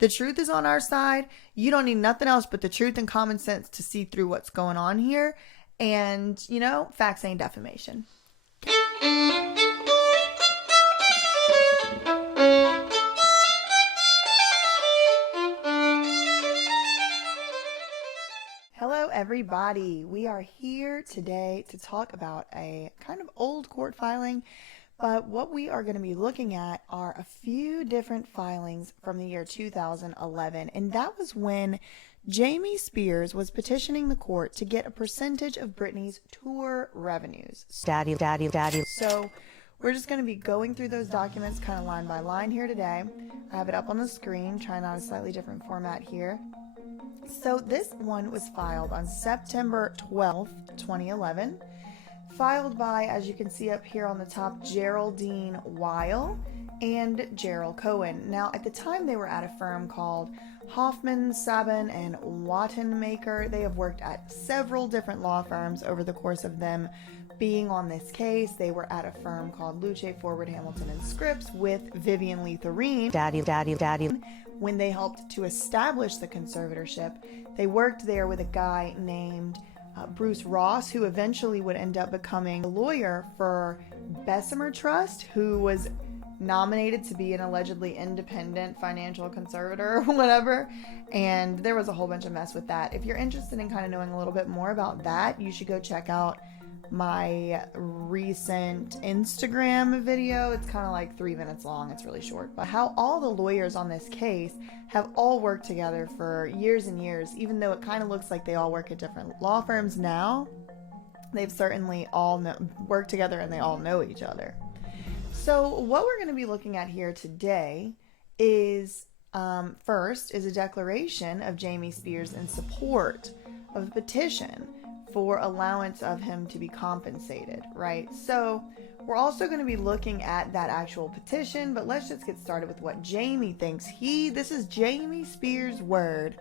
The truth is on our side. You don't need nothing else but the truth and common sense to see through what's going on here. And, facts ain't defamation. Hello, everybody. We are here today to talk about a kind of old court filing, but what we are going to be looking at are a few different filings from the year 2011, and that was when Jamie Spears was petitioning the court to get a percentage of Britney's tour revenues. Daddy. So we're just going to be going through those documents kind of line by line here today. I have it up on the screen, trying out a slightly different format here. So this one was filed on September 12th, 2011. Filed by, as you can see up here on the top, Geraldine Weil and Gerald Cohen. Now, at the time, they were at a firm called Hoffman, Sabin, and Wattenmaker. They have worked at several different law firms over the course of them being on this case. They were at a firm called Luce, Forward, Hamilton, and Scripps with Vivian Letharine. Daddy. When they helped to establish the conservatorship, they worked there with a guy named Bruce Ross, who eventually would end up becoming a lawyer for Bessemer Trust, who was nominated to be an allegedly independent financial conservator or whatever. And there was a whole bunch of mess with that. If you're interested in kind of knowing a little bit more about that, you should go check out my recent Instagram video. It's kind of like 3 minutes long. It's really short. But how all the lawyers on this case have all worked together for years and years, even though it kind of looks like they all work at different law firms now, they've certainly all worked together and they all know each other. So what we're going to be looking at here today is, first, is a declaration of Jamie Spears in support of the petition for allowance of him to be compensated, right? So we're also going to be looking at that actual petition, but let's just get started with what Jamie thinks. This is Jamie Spears' word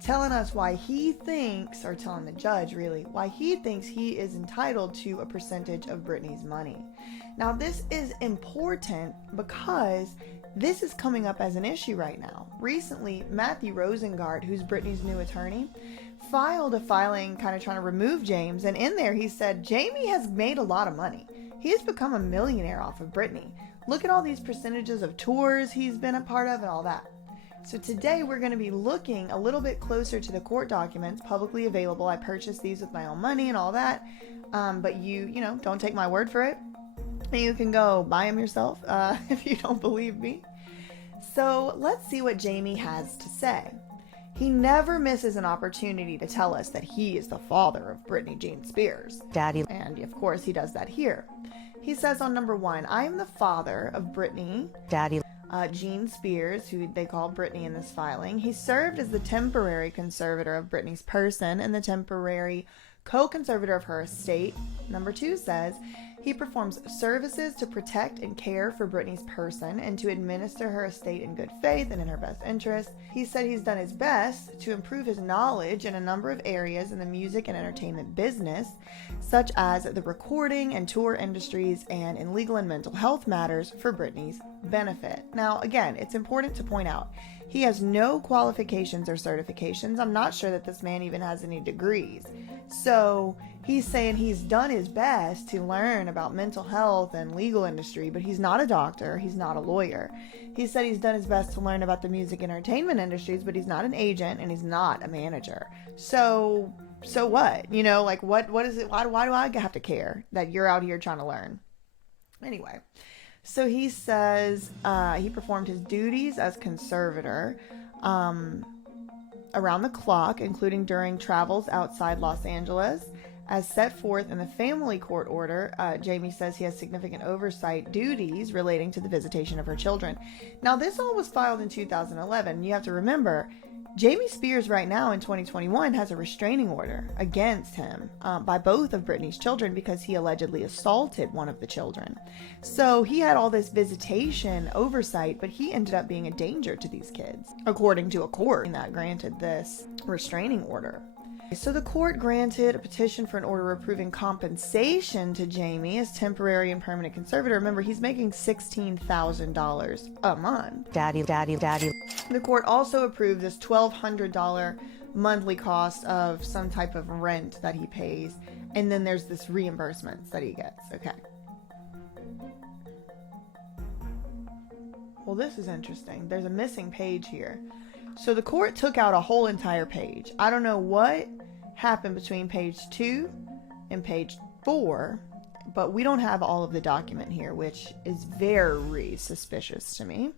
telling us why he thinks, or telling the judge really, why he thinks he is entitled to a percentage of Britney's money. Now this is important because this is coming up as an issue right now. Recently, Matthew Rosengart, who's Britney's new attorney, filed a filing kind of trying to remove James, and in there he said Jamie has made a lot of money. He has become a millionaire off of Britney. Look at all these percentages of tours he's been a part of and all that. So today we're going to be looking a little bit closer to the court documents, publicly available. I purchased these with my own money and all that, but you don't take my word for it. You can go buy them yourself if you don't believe me. So let's see what Jamie has to say. He never misses an opportunity to tell us that he is the father of Britney Jean Spears. Daddy. And of course he does that here. He says on number 1, I am the father of Britney Daddy. Jean Spears, who they call Britney in this filing. He served as the temporary conservator of Britney's person and the temporary co-conservator of her estate. Number 2 says, he performs services to protect and care for Britney's person and to administer her estate in good faith and in her best interest. He said he's done his best to improve his knowledge in a number of areas in the music and entertainment business, such as the recording and tour industries and in legal and mental health matters for Britney's benefit. Now, again, it's important to point out, he has no qualifications or certifications. I'm not sure that this man even has any degrees. So he's saying he's done his best to learn about mental health and legal industry, but he's not a doctor. He's not a lawyer. He said he's done his best to learn about the music and entertainment industries, but he's not an agent and he's not a manager. So what? What is it? Why do I have to care that you're out here trying to learn? Anyway. So he says he performed his duties as conservator around the clock, including during travels outside Los Angeles. As set forth in the family court order, Jamie says he has significant oversight duties relating to the visitation of her children. Now, this all was filed in 2011. You have to remember, Jamie Spears right now in 2021 has a restraining order against him by both of Britney's children because he allegedly assaulted one of the children. So he had all this visitation oversight, but he ended up being a danger to these kids, according to a court that granted this restraining order. So the court granted a petition for an order approving compensation to Jamie as temporary and permanent conservator. Remember, he's making $16,000 a month. Daddy. The court also approved this $1,200 monthly cost of some type of rent that he pays. And then there's this reimbursements that he gets. Okay. Well, this is interesting. There's a missing page here. So the court took out a whole entire page. I don't know what happened between page 2 and page 4, but we don't have all of the document here, which is very suspicious to me.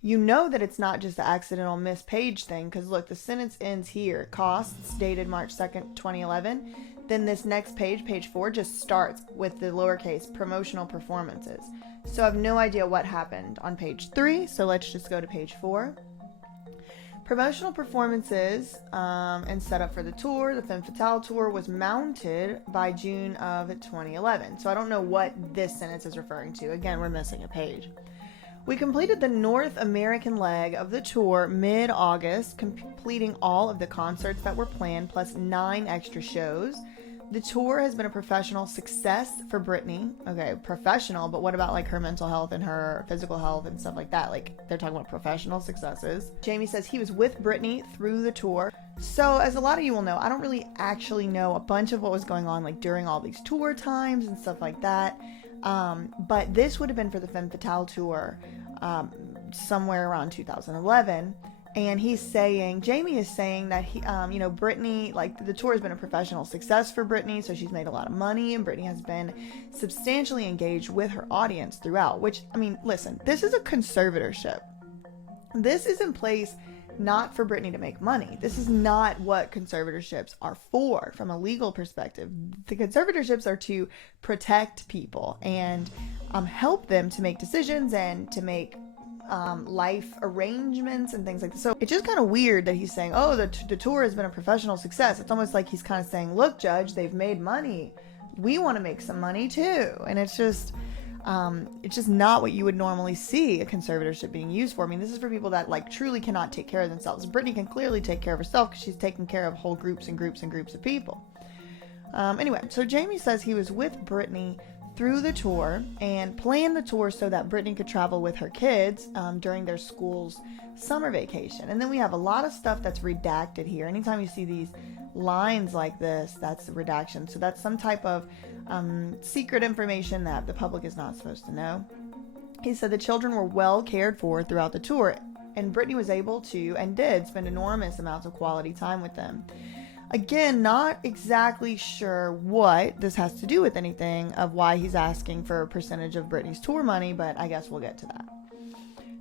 You know that it's not just the accidental missed page thing, because look, the sentence ends here. Costs dated March 2nd, 2011. Then this next page, page 4, just starts with the lowercase promotional performances. So I have no idea what happened on page 3, so let's just go to page 4. Promotional performances and setup for the tour. The Femme Fatale tour was mounted by June of 2011. So I don't know what this sentence is referring to. Again, we're missing a page. We completed the North American leg of the tour mid-August, completing all of the concerts that were planned, plus 9 extra shows. The tour has been a professional success for Britney. Okay, professional, but what about like her mental health and her physical health and stuff like that? Like, they're talking about professional successes. Jamie says he was with Britney through the tour. So, as a lot of you will know, I don't really actually know a bunch of what was going on like during all these tour times and stuff like that. But this would have been for the Femme Fatale tour somewhere around 2011. And Jamie is saying that Britney, like the tour has been a professional success for Britney, so she's made a lot of money, and Britney has been substantially engaged with her audience throughout, which, I mean, listen, this is a conservatorship. This is in place not for Britney to make money. This is not what conservatorships are for from a legal perspective. The conservatorships are to protect people and help them to make decisions and to make life arrangements and things like that. So it's just kind of weird that he's saying, oh, the tour has been a professional success. It's almost like he's kind of saying, look, Judge, they've made money. We want to make some money too. And it's just not what you would normally see a conservatorship being used for. I mean, this is for people that like truly cannot take care of themselves. Britney can clearly take care of herself because she's taking care of whole groups and groups and groups of people. Anyway, so Jamie says he was with Britney through the tour and planned the tour so that Britney could travel with her kids during their school's summer vacation. And then we have a lot of stuff that's redacted here. Anytime you see these lines like this, that's redaction. So that's some type of secret information that the public is not supposed to know. He said the children were well cared for throughout the tour, and Britney was able to and did spend enormous amounts of quality time with them. Again, not exactly sure what this has to do with anything of why he's asking for a percentage of Britney's tour money, but I guess we'll get to that.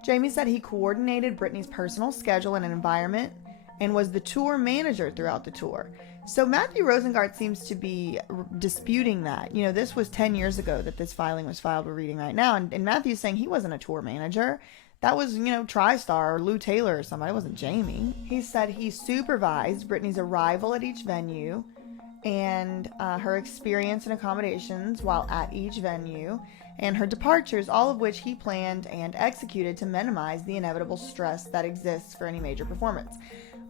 Jamie said he coordinated Britney's personal schedule and environment and was the tour manager throughout the tour. So Matthew Rosengart seems to be disputing that. You know, this was 10 years ago that this filing was filed we're reading right now, and Matthew's saying he wasn't a tour manager. That was, TriStar or Lou Taylor or somebody. It wasn't Jamie. He said he supervised Britney's arrival at each venue and her experience and accommodations while at each venue and her departures, all of which he planned and executed to minimize the inevitable stress that exists for any major performance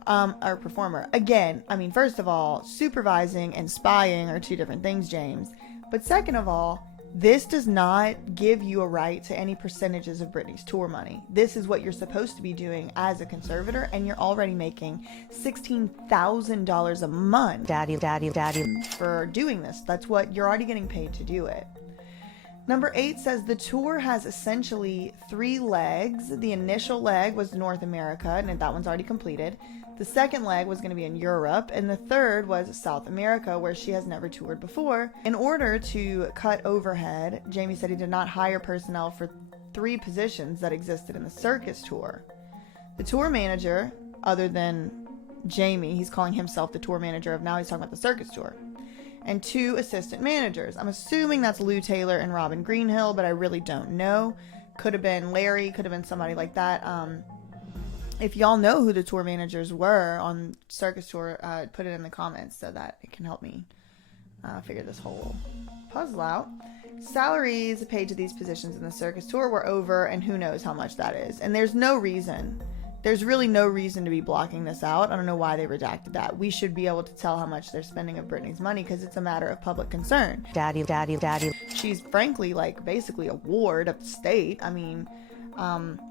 or performer. Again, I mean, first of all, supervising and spying are two different things, James. But second of all, this does not give you a right to any percentages of Britney's tour money. This is what you're supposed to be doing as a conservator, and you're already making $16,000 a month. Daddy. For doing this. That's what you're already getting paid to do it. Number 8 says the tour has essentially 3 legs. The initial leg was North America, and that one's already completed. The second leg was going to be in Europe, and the third was South America, where she has never toured before. In order to cut overhead, Jamie said he did not hire personnel for 3 positions that existed in the circus tour. The tour manager, other than Jamie, he's calling himself the tour manager of now, he's talking about the circus tour, and 2 assistant managers. I'm assuming that's Lou Taylor and Robin Greenhill, but I really don't know. Could have been Larry, could have been somebody like that. If y'all know who the tour managers were on circus tour, put it in the comments so that it can help me figure this whole puzzle out. Salaries paid to these positions in the circus tour were over, and who knows how much that is. And there's no reason There's really no reason to be blocking this out. I don't know why they redacted that. We should be able to tell how much they're spending of Britney's money because it's a matter of public concern. Daddy. She's frankly like basically a ward of the state. I mean,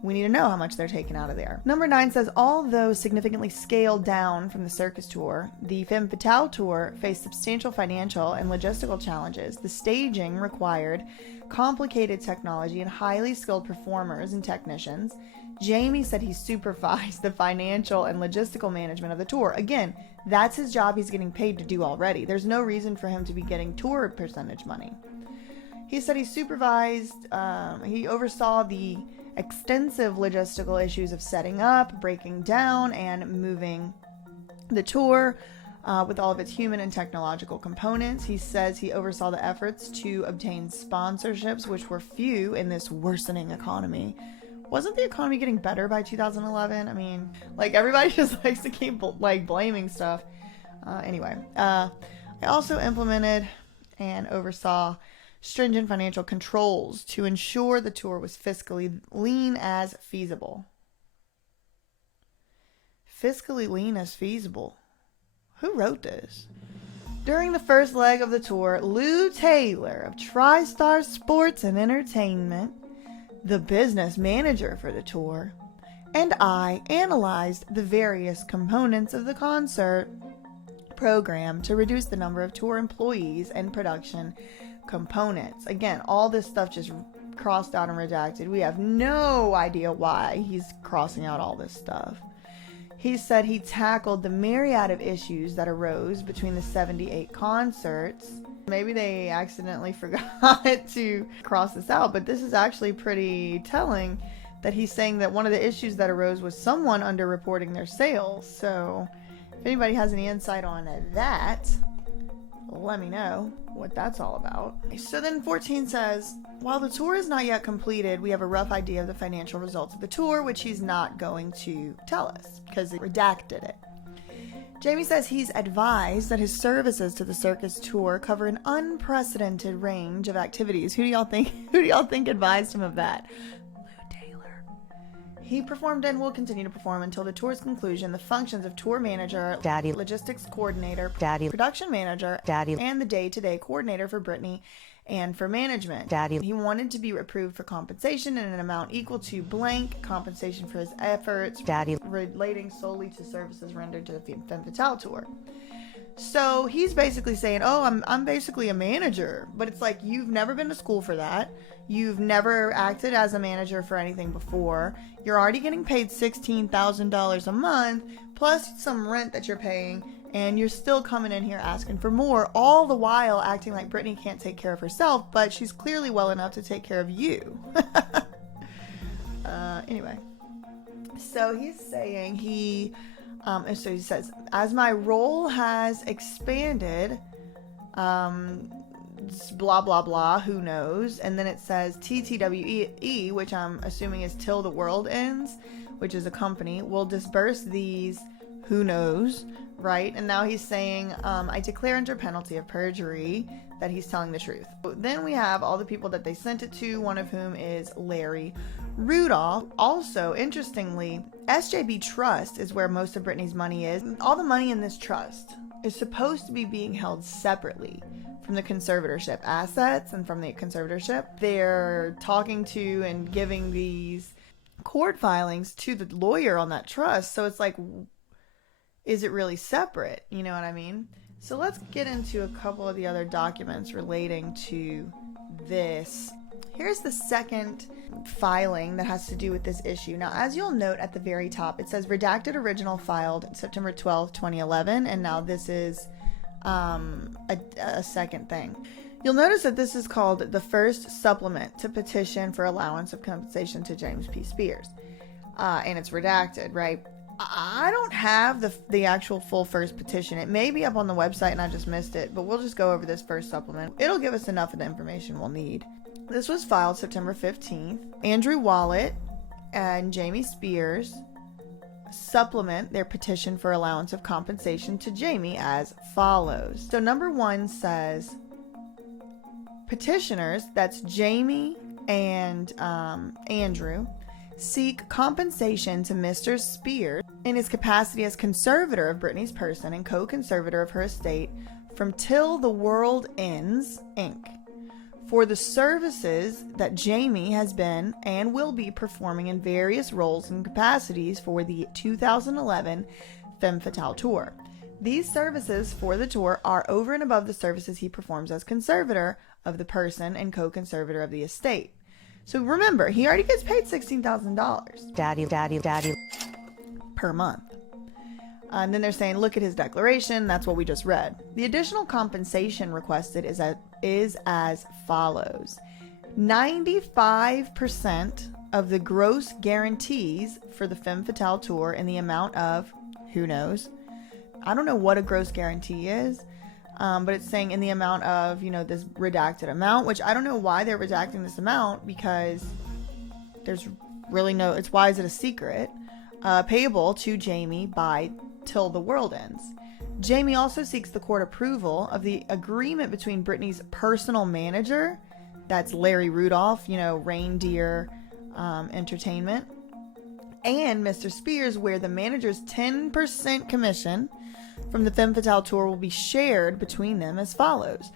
we need to know how much they're taking out of there. Number 9 says, although significantly scaled down from the circus tour, the Femme Fatale tour faced substantial financial and logistical challenges. The staging required complicated technology and highly skilled performers and technicians. Jamie said he supervised the financial and logistical management of the tour. Again, that's his job he's getting paid to do already. There's no reason for him to be getting tour percentage money. He said he supervised, he oversaw the extensive logistical issues of setting up, breaking down, and moving the tour with all of its human and technological components. He says he oversaw the efforts to obtain sponsorships, which were few in this worsening economy. Wasn't the economy getting better by 2011? I mean, like, everybody just likes to keep, like, blaming stuff. Anyway, I also implemented and oversaw stringent financial controls to ensure the tour was fiscally lean as feasible. Fiscally lean as feasible. Who wrote this? During the first leg of the tour, Lou Taylor of TriStar Sports and Entertainment, the business manager for the tour, and I analyzed the various components of the concert program to reduce the number of tour employees and production components. Again, all this stuff just crossed out and redacted. We have no idea why he's crossing out all this stuff. He said he tackled the myriad of issues that arose between the 78 concerts. Maybe they accidentally forgot to cross this out, but this is actually pretty telling that he's saying that one of the issues that arose was someone underreporting their sales. So if anybody has any insight on that, let me know what that's all about. So then 14 says, while the tour is not yet completed, we have a rough idea of the financial results of the tour, which he's not going to tell us because they redacted it. Jamie says he's advised that his services to the circus tour cover an unprecedented range of activities. Who do y'all think advised him of that? Lou Taylor. He performed and will continue to perform until the tour's conclusion the functions of tour manager, Daddy, logistics coordinator, Daddy, production manager, Daddy, and the day-to-day coordinator for Britney and for management. Daddy. He wanted to be approved for compensation in an amount equal to blank compensation for his efforts, Daddy, relating solely to services rendered to the Femme Fatale tour. So he's basically saying, oh, I'm basically a manager. But it's like, you've never been to school for that. You've never acted as a manager for anything before. You're already getting paid $16,000 a month, plus some rent that you're paying, and you're still coming in here asking for more, all the while acting like Britney can't take care of herself, but she's clearly well enough to take care of you. Anyway, so he's saying and so he says, as my role has expanded, blah, blah, blah, who knows? And then it says TTWE, which I'm assuming is till the world ends, which is a company, will disperse these, who knows, right? And now he's saying, I declare under penalty of perjury that he's telling the truth. Then we have all the people that they sent it to, one of whom is Larry Rudolph. Also, interestingly, SJB Trust is where most of Britney's money is. All the money in this trust is supposed to be being held separately from the conservatorship assets and from the conservatorship. They're talking to and giving these court filings to the lawyer on that trust. So it's like, is it really separate? You know what I mean? So let's get into a couple of the other documents relating to this. Here's the second filing that has to do with this issue. Now, as you'll note at the very top, it says redacted original filed September 12th, 2011. And now this is a second thing. You'll notice that this is called the first supplement to petition for allowance of compensation to James P. Spears. And it's redacted, right? I don't have the actual full first petition. It may be up on the website and I just missed it, but we'll just go over this first supplement. It'll give us enough of the information we'll need. This was filed September 15th. Andrew Wallet and Jamie Spears supplement their petition for allowance of compensation to Jamie as follows. So number 1 says, petitioners, that's Jamie and Andrew, seek compensation to Mr. Spears in his capacity as conservator of Britney's person and co-conservator of her estate from Till the World Ends, Inc., for the services that Jamie has been and will be performing in various roles and capacities for the 2011 Femme Fatale tour. These services for the tour are over and above the services he performs as conservator of the person and co-conservator of the estate. So remember, he already gets paid $16,000. Daddy. Per month. And then they're saying, look at his declaration. That's what we just read. The additional compensation requested is as follows. 95% of the gross guarantees for the Femme Fatale tour in the amount of, who knows? I don't know what a gross guarantee is. But it's saying in the amount of, this redacted amount, which I don't know why they're redacting this amount, because there's really why is it a secret? Payable to Jamie by Till the World Ends. Jamie also seeks the court approval of the agreement between Britney's personal manager, that's Larry Rudolph, Reindeer Entertainment, and Mr. Spears, where the manager's 10% commission from the Femme Fatale tour will be shared between them as follows.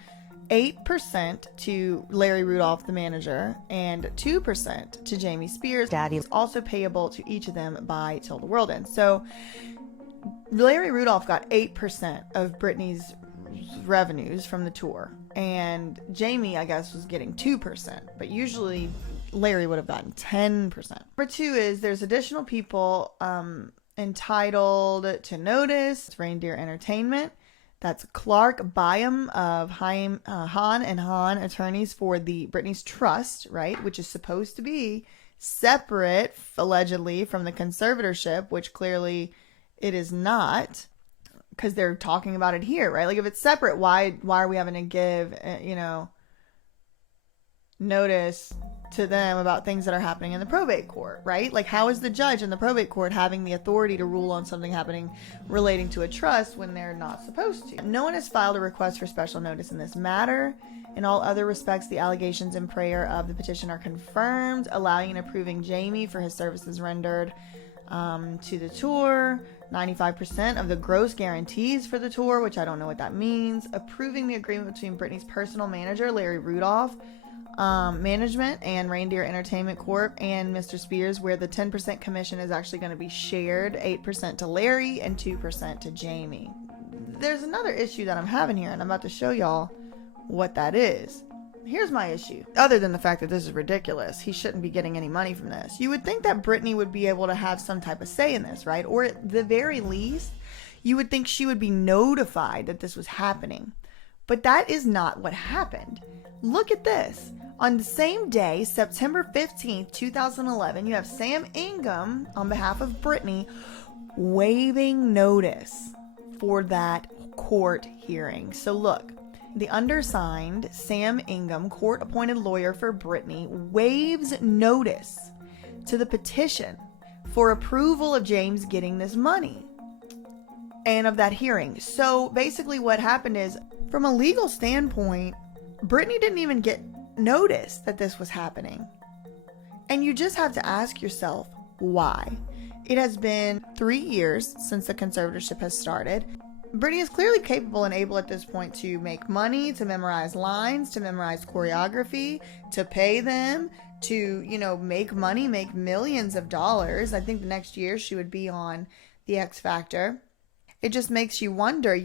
8% to Larry Rudolph, the manager, and 2% to Jamie Spears. Daddy is also payable to each of them by Till the World Ends. So Larry Rudolph got 8% of Britney's revenues from the tour, and Jamie, I guess, was getting 2%, but usually Larry would have gotten 10%. Number 2 is there's additional people entitled to notice. Reindeer Entertainment. That's Clark Byam of Hahn and Hahn attorneys for the Britney's trust, right? Which is supposed to be separate, allegedly, from the conservatorship, which clearly it is not, because they're talking about it here, right? Like, if it's separate, why are we having to give, notice to them about things that are happening in the probate court, right? Like, how is the judge in the probate court having the authority to rule on something happening relating to a trust when they're not supposed to? No one has filed a request for special notice in this matter. In all other respects, the allegations and prayer of the petition are confirmed, allowing and approving Jamie for his services rendered to the tour, 95% of the gross guarantees for the tour, which I don't know what that means, approving the agreement between Britney's personal manager, Larry Rudolph, management, and Reindeer Entertainment Corp. And Mr. Spears, where the 10% commission is actually going to be shared, 8% to Larry and 2% to Jamie. There's another issue that I'm having here, and I'm about to show y'all what that is. Here's my issue. Other than the fact that this is ridiculous, he shouldn't be getting any money from this. You would think that Britney would be able to have some type of say in this, right? Or at the very least, you would think she would be notified that this was happening. But that is not what happened. Look at this. On the same day, September 15th, 2011, you have Sam Ingham, on behalf of Britney, waiving notice for that court hearing. So look, the undersigned, Sam Ingham, court-appointed lawyer for Britney, waives notice to the petition for approval of James getting this money and of that hearing. So basically what happened is, from a legal standpoint, Britney didn't even get notice that this was happening. And you just have to ask yourself, why? It has been 3 years since the conservatorship has started. Britney is clearly capable and able at this point to make money, to memorize lines, to memorize choreography, to pay them, to, make money, make millions of dollars. I think the next year she would be on the X Factor. It just makes you wonder,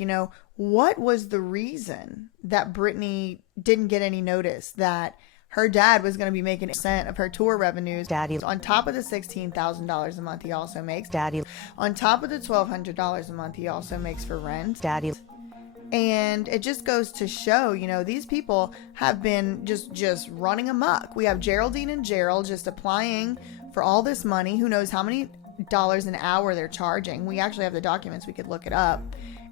what was the reason that Britney didn't get any notice that her dad was going to be making % of her tour revenues? Daddy. On top of the $16,000 a month he also makes. Daddy. On top of the $1,200 a month he also makes for rent. Daddy. And it just goes to show, these people have been just running amok. We have Geraldine and Gerald just applying for all this money. Who knows how many dollars an hour they're charging. We actually have the documents. We could look it up.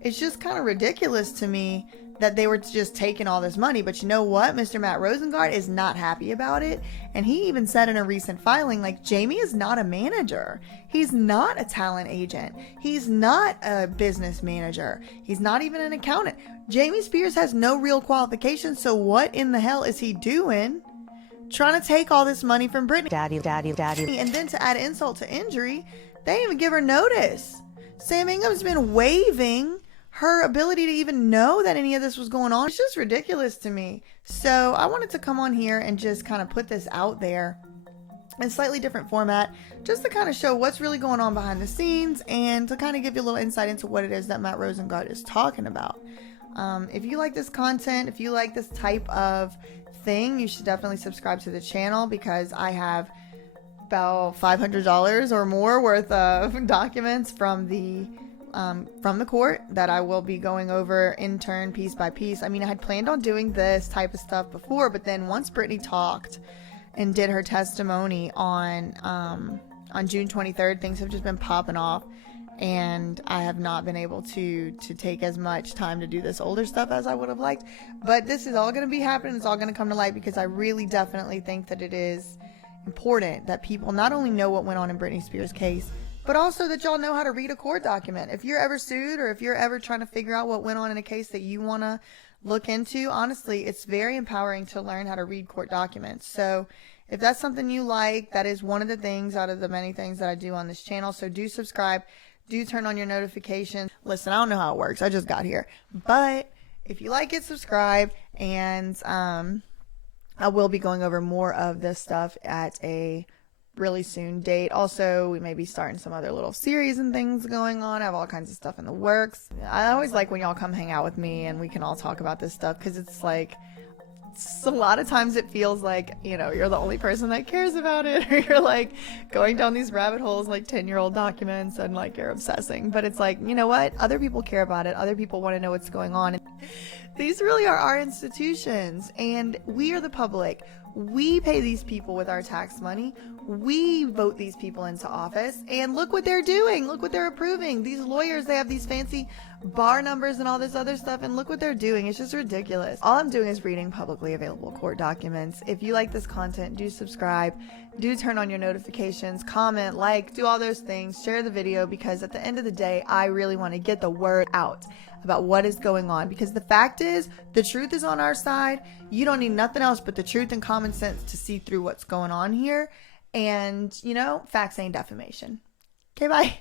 It's just kind of ridiculous to me that they were just taking all this money. But you know what? Mr. Matt Rosengart is not happy about it. And he even said in a recent filing, like, Jamie is not a manager. He's not a talent agent. He's not a business manager. He's not even an accountant. Jamie Spears has no real qualifications. So what in the hell is he doing trying to take all this money from Britney. Daddy. And then to add insult to injury, they didn't even give her notice. Sam Ingham's been waiving her ability to even know that any of this was going on. It's just ridiculous to me. So I wanted to come on here and just kind of put this out there in a slightly different format, just to kind of show what's really going on behind the scenes and to kind of give you a little insight into what it is that Matt Rosengart is talking about. If you like this content, if you like this type of thing, you should definitely subscribe to the channel, because I have about $500 or more worth of documents from the court that I will be going over in turn, piece by piece. I mean, I had planned on doing this type of stuff before, but then once Britney talked and did her testimony on June 23rd, things have just been popping off, and I have not been able to take as much time to do this older stuff as I would have liked. But this is all going to be happening. It's all going to come to light, because I really definitely think that it is important that people not only know what went on in Britney Spears' case, but also that y'all know how to read a court document. If you're ever sued, or if you're ever trying to figure out what went on in a case that you want to look into, honestly, it's very empowering to learn how to read court documents. So if that's something you like, that is one of the things out of the many things that I do on this channel. So do subscribe. Do turn on your notifications. Listen, I don't know how it works. I just got here. But if you like it, subscribe. And I will be going over more of this stuff at a really soon date. Also, we may be starting some other little series and things going on. I have all kinds of stuff in the works. I always like when y'all come hang out with me and we can all talk about this stuff, because it's like, a lot of times it feels like, you know, you're the only person that cares about it, or you're like going down these rabbit holes like 10-year-old documents and like you're obsessing. But it's like, you know what? Other people care about it. Other people want to know what's going on. These really are our institutions, and we are the public. We pay these people with our tax money. We vote these people into office, and look what they're doing. Look what they're approving. These lawyers, they have these fancy bar numbers and all this other stuff, and look what they're doing. It's just ridiculous. All I'm doing is reading publicly available court documents. If you like this content, do subscribe. Do turn on your notifications, comment, like, do all those things, share the video, because at the end of the day, I really want to get the word out about what is going on, because the fact is, the truth is on our side. You don't need nothing else but the truth and common sense to see through what's going on here. And, you know, facts ain't defamation. Okay, bye.